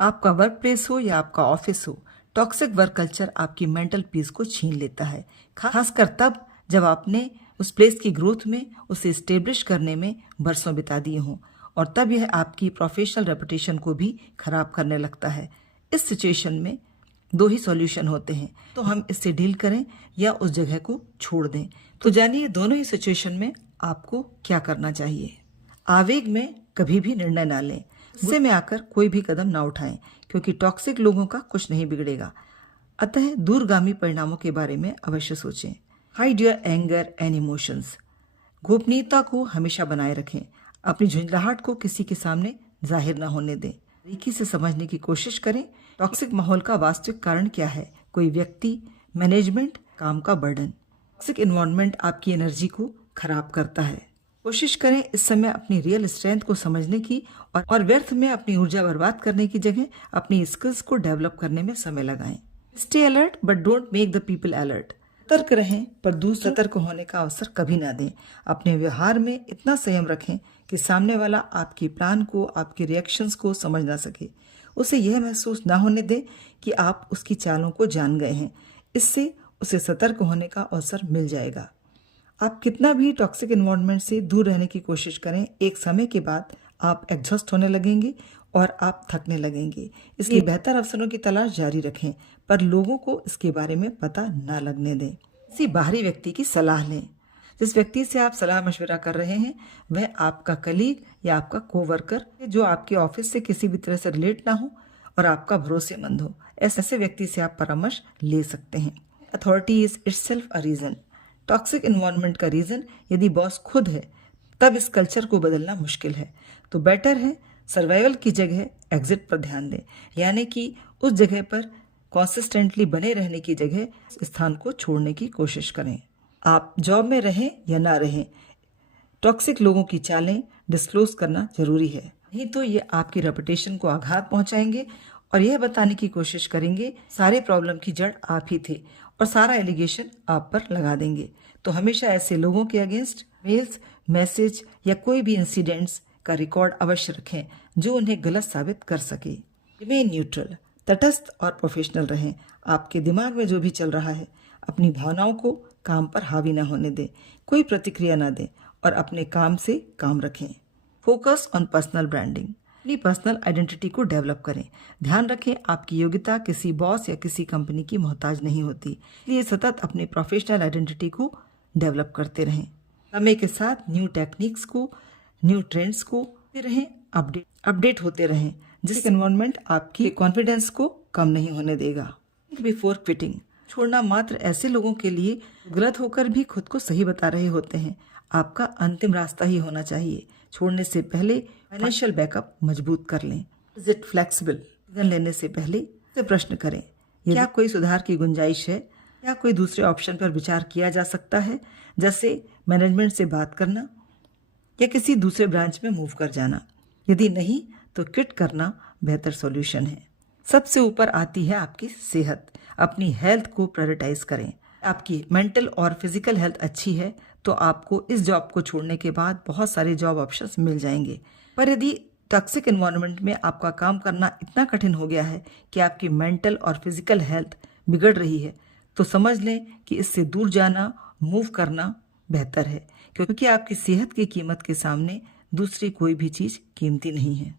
आपका work place हो या आपका ऑफिस हो, टॉक्सिक वर्क कल्चर आपकी मेंटल पीस को छीन लेता है, खासकर तब जब आपने उस प्लेस की ग्रोथ में, उसे स्टेब्लिश करने में बरसों बिता दिए हों, और तब यह आपकी प्रोफेशनल रेपुटेशन को भी खराब करने लगता है। इस सिचुएशन में दो ही सॉल्यूशन होते हैं, तो हम इससे डील करें या उस जगह को छोड़ दें। तो जानिए दोनों ही सिचुएशन में आपको क्या करना चाहिए। आवेग में कभी भी निर्णय ना लें, गुस्से में आकर कोई भी कदम ना उठाएं, क्योंकि टॉक्सिक लोगों का कुछ नहीं बिगड़ेगा। अतः दूरगामी परिणामों के बारे में अवश्य सोचें। Hide your anger and emotions. गोपनीयता को हमेशा बनाए रखें। अपनी झुंझलाहट को किसी के सामने जाहिर न होने दें। बारीकी से समझने की कोशिश करें टॉक्सिक माहौल का वास्तविक कारण क्या है। कोई व्यक्ति, मैनेजमेंट, काम का बर्डन। टॉक्सिक एनवायरनमेंट आपकी एनर्जी को खराब करता है। कोशिश करें इस समय अपनी रियल स्ट्रेंथ को समझने की और व्यर्थ में अपनी ऊर्जा बर्बाद करने की जगह अपनी स्किल्स को डेवलप करने में समय लगाएं। Stay alert but don't make the people alert. सतर्क रहें पर दूसरों सतर्क होने का अवसर कभी ना दें। अपने व्यवहार में इतना संयम रखें कि सामने वाला आपकी प्लान को, आपके रिएक्शंस को समझ ना सके। उसे यह महसूस ना होने दें कि आप उसकी चालों को जान गए हैं। इससे उसे सतर्क होने का अवसर मिल जाएगा। आप कितना भी टॉक्सिक एनवायरनमेंट से दूर रहने की कोशिश करें, एक समय के बाद आप एग्जॉस्ट होने लगेंगे और आप थकने लगेंगे। इसलिए बेहतर अवसरों की तलाश जारी रखें, पर लोगों को इसके बारे में पता ना लगने दें। किसी बाहरी व्यक्ति की सलाह लें। जिस व्यक्ति से आप सलाह मशवरा कर रहे हैं वह आपका कलीग या आपका कोवर्कर, जो आपके ऑफिस से किसी भी तरह से रिलेट ना हो और आपका भरोसेमंद हो, ऐसे व्यक्ति से आप परामर्श ले सकते हैं। Authority is itself a reason. Toxic environment का रीजन यदि बॉस खुद है, तब इस कल्चर को बदलना मुश्किल है। तो बेटर है सर्वाइवल की जगह एग्जिट पर ध्यान दें, यानी कि उस जगह पर कंसिस्टेंटली बने रहने की जगह स्थान को छोड़ने की कोशिश करें। आप जॉब में रहें या ना रहें, टॉक्सिक लोगों की चालें डिस्क्लोज करना जरूरी है, नहीं तो ये आपकी रेपुटेशन को आघात पहुंचाएंगे और यह बताने की कोशिश करेंगे सारे प्रॉब्लम की जड़ आप ही थे और सारा एलिगेशन आप पर लगा देंगे। तो हमेशा ऐसे लोगों के अगेंस्ट मेल्स, मैसेज या कोई भी इंसिडेंट्स का रिकॉर्ड अवश्य रखें जो उन्हें गलत साबित कर सके। रिमेन न्यूट्रल, तटस्थ और प्रोफेशनल रहें। आपके दिमाग में जो भी चल रहा है, अपनी भावनाओं को काम पर हावी ना होने दें, कोई प्रतिक्रिया ना दें और अपने काम से काम रखें। Focus on personal branding. अपनी पर्सनल आइडेंटिटी को डेवलप करें। ध्यान रखें आपकी योग्यता किसी बॉस या किसी कंपनी की मोहताज नहीं होती, इसलिए सतत अपने प्रोफेशनल आइडेंटिटी को डेवलप करते रहें। समय के साथ न्यू टेक्निक्स को, न्यू ट्रेंड्स को रहें, अपडेट होते रहें, जिस एनवायरनमेंट आपकी कॉन्फिडेंस को कम नहीं होने देगा। Before quitting. छोड़ना मात्र ऐसे लोगों के लिए गलत होकर भी खुद को सही बता रहे होते हैं। आपका अंतिम रास्ता ही होना चाहिए। छोड़ने से पहले फाइनेंशियल बैकअप मजबूत कर लें। Is it flexible? डिसीजन लेने से पहले से प्रश्न करें, क्या कोई सुधार की गुंजाइश है? क्या कोई दूसरे ऑप्शन पर विचार किया जा सकता है, जैसे मैनेजमेंट से बात करना या किसी दूसरे ब्रांच में मूव कर जाना? यदि नहीं तो क्विट करना बेहतर सॉल्यूशन है। सबसे ऊपर आती है आपकी सेहत। अपनी हेल्थ को प्रायोरिटाइज करें। आपकी मेंटल और फिजिकल हेल्थ अच्छी है तो आपको इस जॉब को छोड़ने के बाद बहुत सारे जॉब ऑप्शंस मिल जाएंगे। पर यदि टॉक्सिक एनवायरनमेंट में आपका काम करना इतना कठिन हो गया है कि आपकी मेंटल और फिजिकल हेल्थ बिगड़ रही है, तो समझ लें कि इससे दूर जाना, मूव करना बेहतर है, क्योंकि आपकी सेहत की कीमत के सामने दूसरी कोई भी चीज़ कीमती नहीं है।